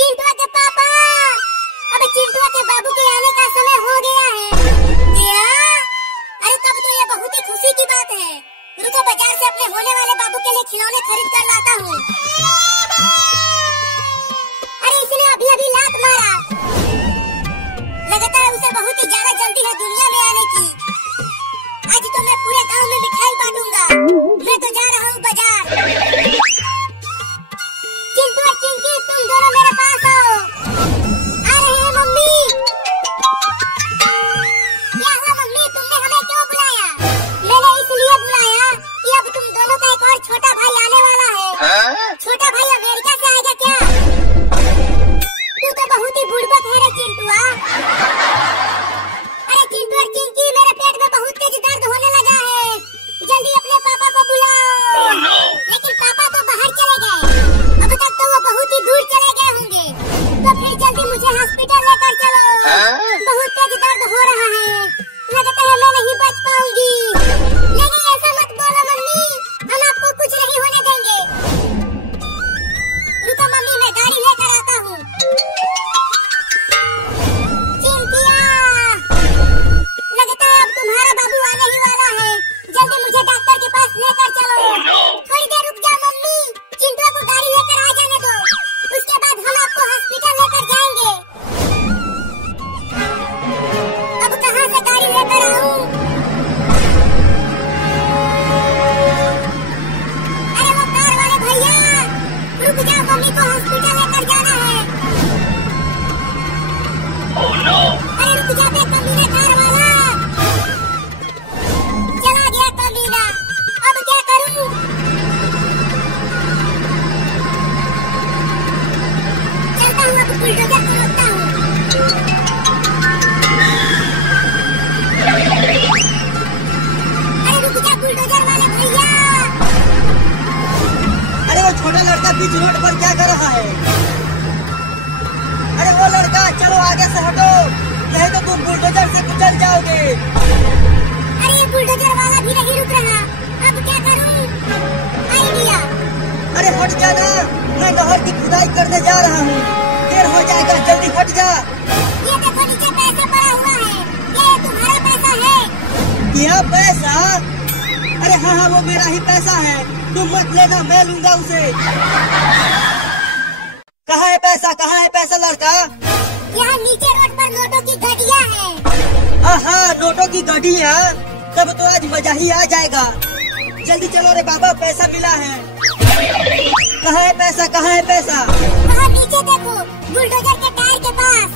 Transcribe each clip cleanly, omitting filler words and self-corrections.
चिंटुआ के पापा, अब चिंटुआ के बाबू के आने का समय हो गया है। क्या? अरे तब तो ये बहुत ही खुशी की बात है। रुको बाजार से अपने होने वाले बाबू के लिए खिलौने खरीद कर लाता हूँ। अरे इसने अभी अभी लात मारा, लगता है उसे बहुत ही ज्यादा जल्दी है दुनिया में आने की। आज तो मैं पूरे गांव में मिठाई बांटूंगा। मैं तो जा रहा हूँ बाजार। चिंटू और चिंकी तुम दोनों मेरे पास आओ। आ रहे हैं मम्मी। क्या हुआ मम्मी, तुमने हमें क्यों बुलाया? मैंने इसलिए बुलाया कि अब तुम दोनों का एक और छोटा भाई आने वाला है। छोटा भाई अमेरिका से आएगा क्या? तू तो बहुत ही बुड़बक है रे चिंटुआ। अरे चिंटू और चिंकी, मेरे पेट में बहुत तेज दर्द होने लगा है। जल्दी अपने पापा को बुलाओ। लेकिन पापा तो बाहर चले गए। अब तक तो वो बहुत ही दूर चले गए होंगे। तो फिर जल्दी मुझे हॉस्पिटल लेकर चलो। बहुत तेज दर्द हो रहा है, लगता है मैं नहीं बच पाऊंगी। लेकिन ऐसा मत बोलो मम्मी, हम आपको कुछ नहीं होने देंगे। रुको मम्मी, मैं गाड़ी लेकर आता हूँ। चिंटिया, लगता है अब तुम्हारा बाबू आने ही वाला है। जल्दी मुझे डॉक्टर के पास लेकर चलो। थोड़ी देर रुक जा मम्मी, चिंटुआ को गाड़ी लेकर आ जाने दो। उसके बाद हम आपको हॉस्पिटल लेकर जाएंगे। अब कहाँ से गाड़ी लेकर आऊँ? अरे वो कार वाले भैया, रुक जाओ, मम्मी को हॉस्पिटल लेकर जाना है। अरे रुक जा बे कमीने कार वाला। चला गया कमीना, अब क्या करूँ? चलता हूँ, अब बुलडोजर को रोकता हूँ। अरे रुक जा बुलडोजर वाले भैया। अरे वो छोटा लड़का बीच रोड पर क्या कर रहा है? अरे वो लड़का, चलो आगे से हटो, नहीं तो तुम बुलडोजर से कुचल जाओगे। अरे ये बुलडोजर वाला भी नहीं रुक रहा, अब क्या करूं? आइडिया। अरे हट जा ना, मैं नहर की खुदाई करने जा रहा हूँ, देर हो जाएगा, जल्दी हट जा। ये देखो नीचे पैसा पड़ा हुआ है, ये तुम्हारा पैसा है। यह पैसा? अरे हाँ हाँ, वो मेरा ही पैसा है, तुम मत लेना, मैं लूंगा उसे। कहाँ है पैसा, कहाँ है पैसा लड़का? यहाँ नीचे रोड पर नोटों की गड्डियाँ हैं। हाँ, नोटों की गड्डियाँ, तब तो आज मजा ही आ जाएगा। जल्दी चलो रे बाबा, पैसा मिला है। कहाँ है पैसा, कहाँ है पैसा? वहाँ नीचे देखो, बुलडोजर के टायर के पास।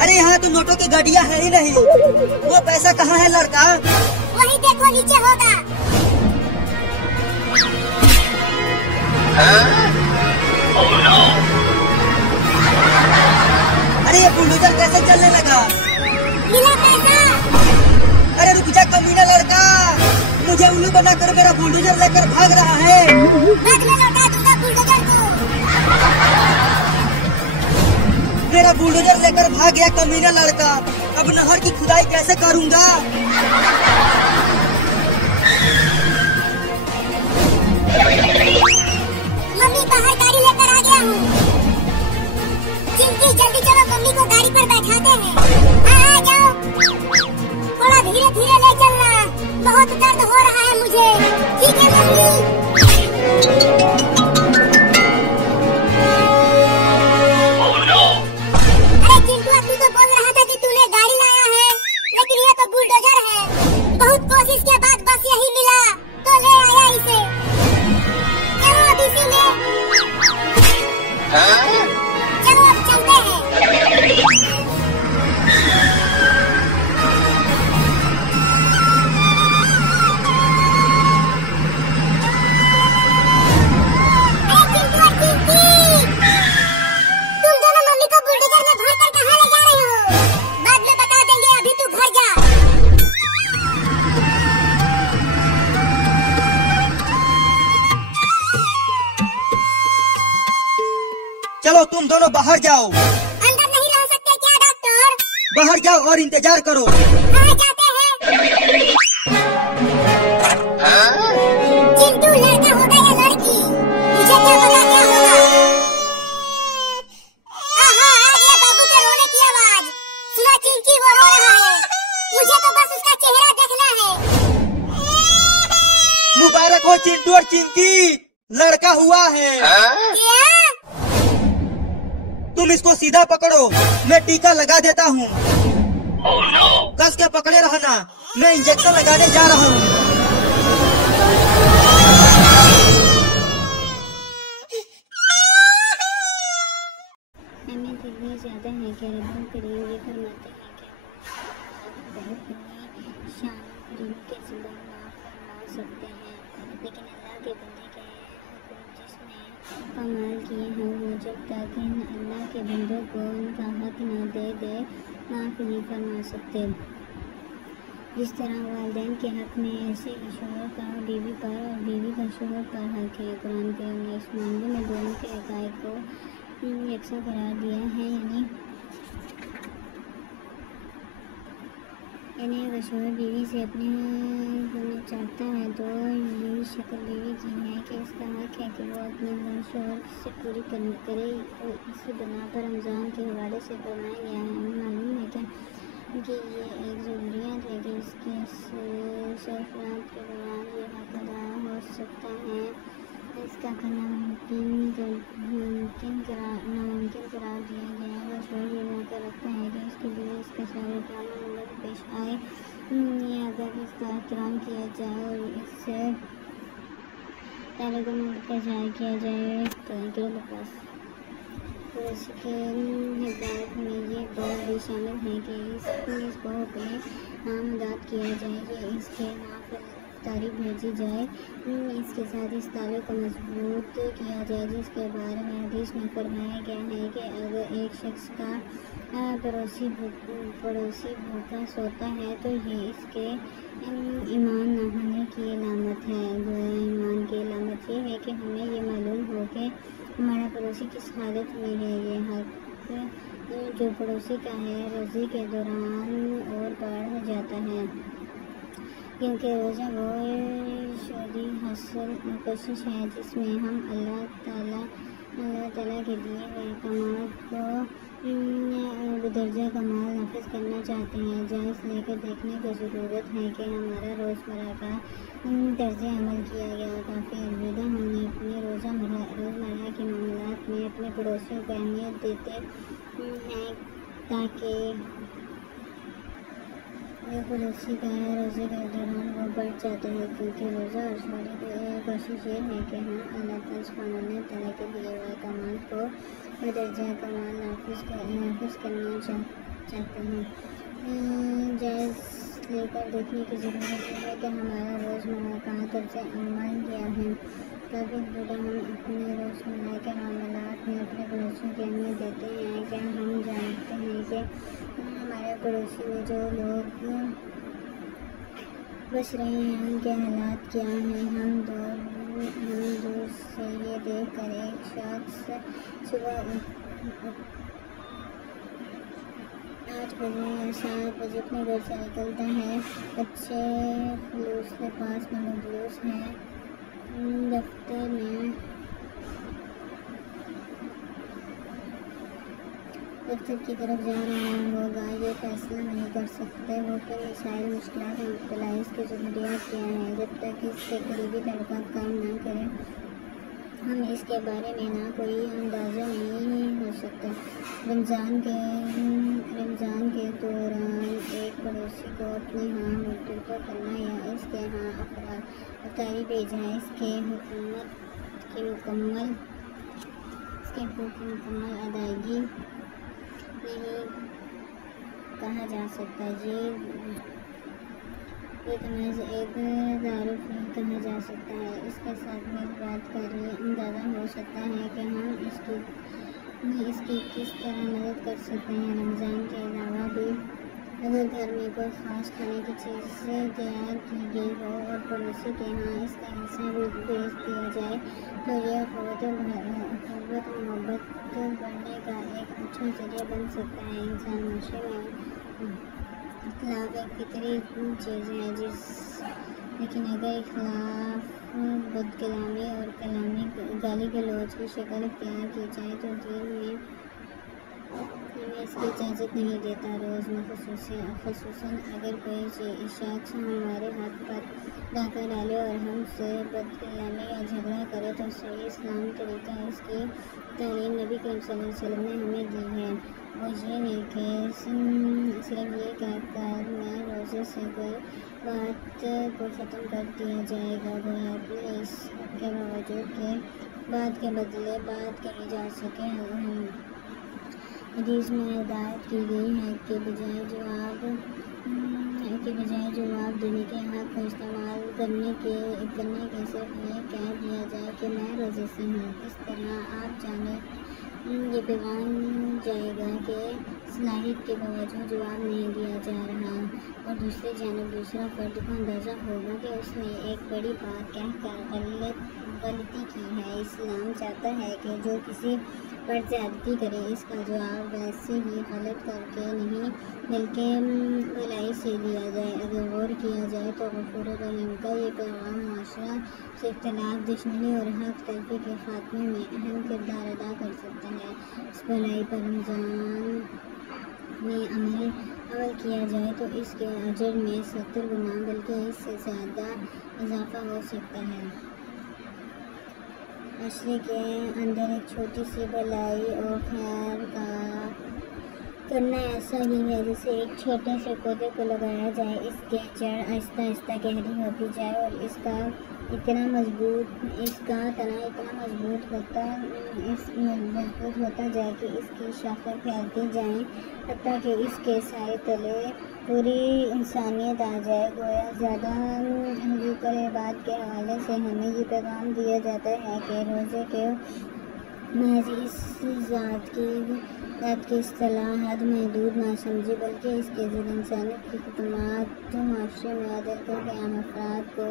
अरे यहाँ तो नोटों की गड्डियाँ है ही नहीं, वो पैसा कहाँ है लड़का? वही देखो नीचे होगा। अरे ये बुलडोजर कैसे चलने लगा? मिला पैसा। अरे रुक जा कमीना लड़का, मुझे उल्लू बनाकर मेरा बुलडोजर लेकर भाग रहा है। बाद में लौटा दूंगा बुलडोजर को। मेरा बुलडोजर लेकर भाग गया कमीना लड़का, अब नहर की खुदाई कैसे करूँगा? मम्मी बाहर गाड़ी लेकर आ गया हूँ। चिंकी जल्दी चलो, मम्मी को गाड़ी पर बैठाते हैं। आ जाओ, थोड़ा धीरे धीरे ले चलना, बहुत दर्द हो रहा है मुझे। ठीक है मम्मी। अरे चिंटुआ, तू तो बोल रहा था कि तूने गाड़ी लाया है, लेकिन ये तो बुलडोजर है। बहुत कोशिश के बाद बस यही मिला, तो ले आया इसे। चलो अब इसी में, चलो अब चलते हैं। अरे चिंटू और चिंकी, तुम दोनों मम्मी को बुलडोजर में भरकर कहाँ ले जा रहे हो? बाद में बता देंगे, अभी तू घर जा। चलो तुम दोनों बाहर जाओ। अंदर नहीं रह सकते क्या डॉक्टर? बाहर जाओ और इंतजार करो। कहाँ जाते हैं? चिंटू लड़का होगा या लड़की? जी लड़का हुआ है। क्या? तुम इसको सीधा पकड़ो, मैं टीका लगा देता हूँ। कस के पकड़े रहना, मैं इंजेक्शन लगाने जा रहा हूँ। हमें दिव्य ज्यादा है कि रब्बुल करीम ये फरमाते हैं कि बहुत अपनी शान करीम के ज़ुबान माफ़ फरमा सकते हैं, लेकिन अल्लाह के बंदे के हक़ जिसने कमाल किए हैं वो जब तक अल्लाह के बंदों को उनका हक़ न दे दे माफ़ नहीं फरमा सकते। जिस तरह वालिदैन के हक़ में ऐसे ही शोहर का बीवी पर और बीवी का शोहर पर हक़ है। कुरान करीम ने इस मामले में दोनों के हक़ाइक़ को यकसा करार दिया है, यानी अगर शोहर बीवी से अपने होना चाहता है तो यही शक्ल बीवी की है कि इसका हक़ है कि वो अपने शोहर से पूरी करे। और इसी बना पर रमज़ान के हवाले से फरमाया गया है। हमें मालूम है कि ये एक ज़रूरियात है कि इसके सरफरात के दौरान ये हक़ अदा हो सकता है। इसका करना नामुमकिन करार दिया गया है। शोहर ये मौका रखता है कि इसके लिए इसका सारे काम पेश आए या अगर इसका एहतराम किया जाए और इससे ताल्लुक़ का जाहिर किया जाए तो इसके हिदायत में ये बात भी शामिल है कि इसको अपने मदद किया जाए कि इसके तारीफ भेजी जाए, इसके साथ इस ताल्लुक़ को मजबूत किया जाए जिसके बारे में हदीस में फरमाया गया है कि अगर एक शख्स का पड़ोसी भूखा सोता है तो ये इसके ईमान न होने की अलामत है। ईमान की अलामत ये है कि हमें ये मालूम हो कि हमारा पड़ोसी किस हालत में है। ये हक़ जो पड़ोसी का है रोज़े के दौरान और बढ़ जाता है, क्योंकि रोज़ा वो शोरी हासिल कोशिश है जिसमें हम अल्लाह ताला के दिए गए कमाल को दर्जा कमाल नाफिज करना चाहते हैं। जायज़ लेकर देखने की ज़रूरत है कि हमारा रोज़मर्रा का तर्ज़ अमल किया गया। काफ़ी अलविदा हमने अपने रोज़मर्रा के मामलात में अपने पड़ोसियों को अहमियत देते हैं ताकि पड़ोसी का रोज़े के दौरान वो बढ़ जाता है, क्योंकि रोज़ा और शोरी की कोशिश ये है कि हम अल्लाह ताला के दिए हुए कमाल को दर्जा कमाल नाफिज करना चाहते हैं। जायज़ लेकर देखने की ज़रूरत है कि हमारा रोज़मर्रा का तर्ज़ अमल क्या है। काफ़ी बुरा हम अपने रोज़मर्रा के मामलात में अपने पड़ोसियों की अहमियत देते हैं। क्या हम जानते हैं कि हमारे पड़ोसी में जो लोग बस रहे हैं उनके हालात क्या हैं। हम दूर से ये देख कर एक शख्स सुबह 8 बजे या 7 बजे अपने घर से निकलता है, अच्छे खलूस के पास में मजलूस है, दफ्तर में दफ्तर की तरफ जा रहा होगा, ये फैसला नहीं कर सकते वो किन मसाइल मुश्किलात में मुब्तला है, इसकी ज़रूरियात क्या है। जब तक इससे करीबी ताल्लुकात काम ना करें हम इसके बारे में ना कोई अंदाज़ा नहीं हो सकता। रमज़ान के दौरान एक पड़ोसी को अपने यहाँ मुतलका करना या इसके यहाँ अफ्तारी भेजना इसके हुकूक की मुकम्मल अदायगी नहीं कहा जा सकता। ये तमाज़ एक तारुफ नहीं कहा जा सकता है। इसके साथ में बात कर ये अंदाज़ा हो सकता है कि हम इसकी किस तरह मदद कर सकते हैं। रमज़ान के अलावा भी अगर घर में कोई ख़ास खाने की चीज़ तैयार की गई हो और पड़ोसी के यहाँ इसका हिस्सा भी भेज दिया जाए तो यह मोहब्बत बढ़ने का एक अच्छा ज़रिया बन सकता है। इंसान माशरे में इख्लाफ एक फितरी चीज़ है लेकिन अगर इख्लाफ बदकलामी और गाली गलौज की शक्ल इख्तियार की जाए तो दीन में हमें इसकी इजाज़त नहीं देता। रोज़ में ख़ुसूसन अगर कोई शख्स हमारे हाथ पर डाका डाले और हमसे बदकलामी या झगड़ा करे तो सही इस्लामी तरीका इसकी तालीम नबी करीम सल्लल्लाहु अलैहि वसल्लम ने हमें दी है। वो ये नहीं कि सिर्फ ये कहकर मैं रोज़े से कोई बात को ख़त्म कर दिया जाएगा, गोया अपने इस हक़ के बावजूद के बात के बदले बात कही जा सके। हदीस में हिदायत की गई है कि बजाय जवाब देने के हक़ को इस्तेमाल करने के सिर्फ ये कह दिया जाए कि मैं रोज़े से हूँ। इस तरह आप जाने ये पैगाम जाएगा कि सलाहियत के बावजूद जवाब नहीं दिया जा रहा और दूसरी जानब दूसरा फ़र्द को अंदाज़ा होगा कि उसने एक बड़ी बात कहकर गलती की है। इस्लाम चाहता है कि जो किसी पर ज़्यादती करे इसका जवाब वैसे ही गलत करके नहीं बल्कि भलाई से दिया जाए। अगर गौर किया जाए तो गफूर रहीम का ये पैगाम माशरा से इख्तिलाफ, दुश्मनी और हक़ तलफ़ी के ख़ात्मे में अहम किरदार अदा कर सकता है। इस भलाई पर रमज़ान में अमल किया जाए तो इसके अजर में 70 गुना बल्कि इससे ज़्यादा इजाफ़ा हो सकता है। अशरे के अंदर एक छोटी सी भलाई और खैर का करना ऐसा ही है जैसे एक छोटे से पौधे को लगाया जाए, इसके जड़ आहिस्ता आहिस्ता गहरी होती जाए और इसका तना इतना मजबूत होता जाए कि इसकी शाखें फैलती जाएं, हत्ता कि इसके साए तले पूरी इंसानियत आ जाए। गोया ज़्यादा ज़िक्र बात के हवाले से हमें ये पैगाम दिया जाता है कि रोज़े के महज इस ज़ात की इस्तिलाह हद महदूद ना समझे बल्कि इसके ज़रिए इंसानियत की खिदमत जो माशरे में अदल को क़याम अफराद को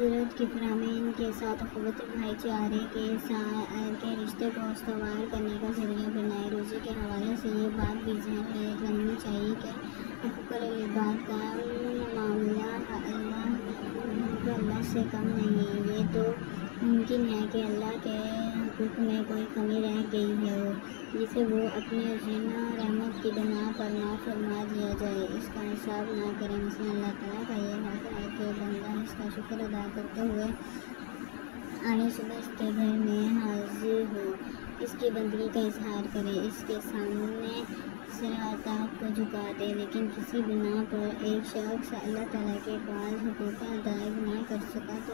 ज़रूरत की फराहमी के साथ अख़वत भाईचारे के रिश्ते को उसवार करने का ज़रिया बनाए। रोज़े के हवाले से ये बात भी ज़हन में रखनी चाहिए कि हुक़ूक़ुल इबाद का मामला अल्लाह से कम नहीं है। ये तो मुमकिन है कि अल्लाह के हुकूक़ में कोई कमी रह गई हो जिसे वो अपनी अज़ीम रहमत की बिना पर ना फरमा दिया जाए, इसका हिसाब ना करें। मसलन अल्लाह ताला का ये हक़ है कि बंदा इसका शुक्र अदा करते हुए आने सुबह इसके घर में हाजिर हो, इसकी बंदगी का इजहार करे, इसके सामने सिराता को झुका दे। लेकिन किसी बिना पर एक शख्स अल्लाह ताला के पास हुकूक़ अदायगी ना कर सका तो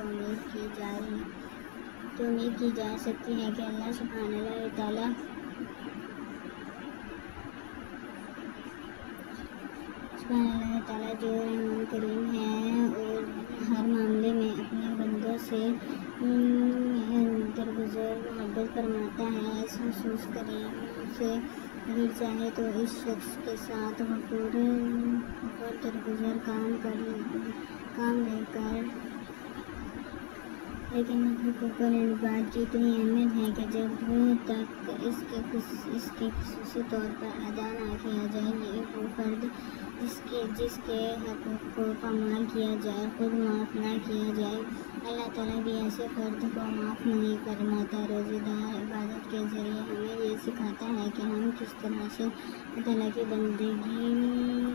उम्मीद की जा सकती है कि अल्लाह सुब्हानहू तआला जो रहमान करीम है और हर मामले में अपने बंदों से दरगुजर मोहब्बत फरमाता है। इस महसूस करीम से अगर चाहे तो इस शख्स के साथ गफूर दरगुजर काम लेकर, लेकिन हुकूक़ुल इबाद की इतनी अहमियत है कि जब तक इसके ख़ुसूसी तौर पर अदा ना किया जाए, ये वो फ़र्द जिसके हक़ूक़ को पामाल किया जाए, खुद माफ़ ना किया जाए, अल्लाह ताला भी ऐसे फ़र्द को माफ़ नहीं फरमाता। रोज़ेदार इबादत के ज़रिए हमें ये सिखाता है कि हम किस तरह से अल्लाह ताला की बंदगी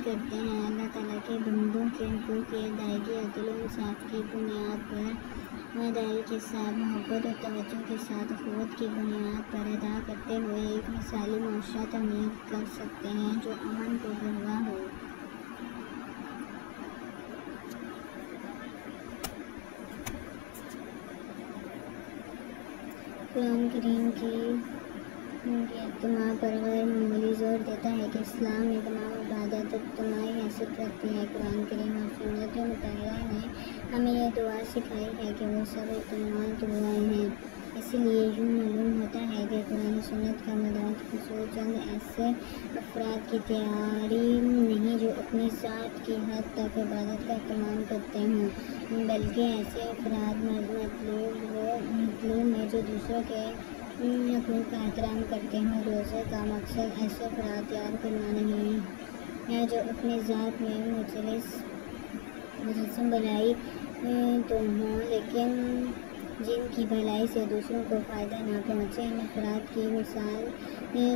करते हैं। अल्लाह ताला के बंदों के हुकूक़ की अदायगी अदल व इंसाफ़ की बुनियाद पर वफ़ादारी के साथ, मोहब्बत और तवज्जो के साथ, अख़ुवत की बुनियाद पर अदा करते हुए एक मिसाली माशरा तमीर कर सकते हैं जो अमन को गवाह हो। कुरान करीम की इज्तिमा पर गैर मामूली ज़ोर देता है कि इस्लाम में तमाम इबादत इज्तिमाई हैसियत रखती है। कुरान करीम और सुन्नत मुतहरा ने हमें यह दुआ सिखाई है कि वो सब इज्तिमाई दुआएं हैं। इसीलिए यूँ मालूम होता है कि कुरान सुन्नत का मदाद खुसूस चंद ऐसे अफराद की तैयारी नहीं जो अपनी ज़ात की हद तक इबादत का इत्माम करते हों, बल्कि ऐसे अफराद मतलूब में जो दूसरों के हकूक़ का एहतराम करते हैं। रोज़े का मकसद ऐसे अफराद तैयार करना नहीं है जो अपनी ज़ात में मुजस्सम भलाई तो हों, लेकिन जिनकी भलाई से दूसरों को फ़ायदा ना पहुँचे। इन अफराद की मिसाल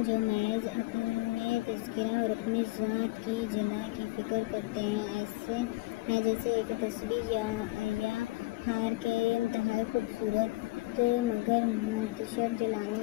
जो महज अपने तज़किरा और अपनी ज़ात की जना की फ़िक्र करते हैं, ऐसे है जैसे एक तस्वीर या हार के इंतहाई खूबसूरत मगर मुंतशर जलाने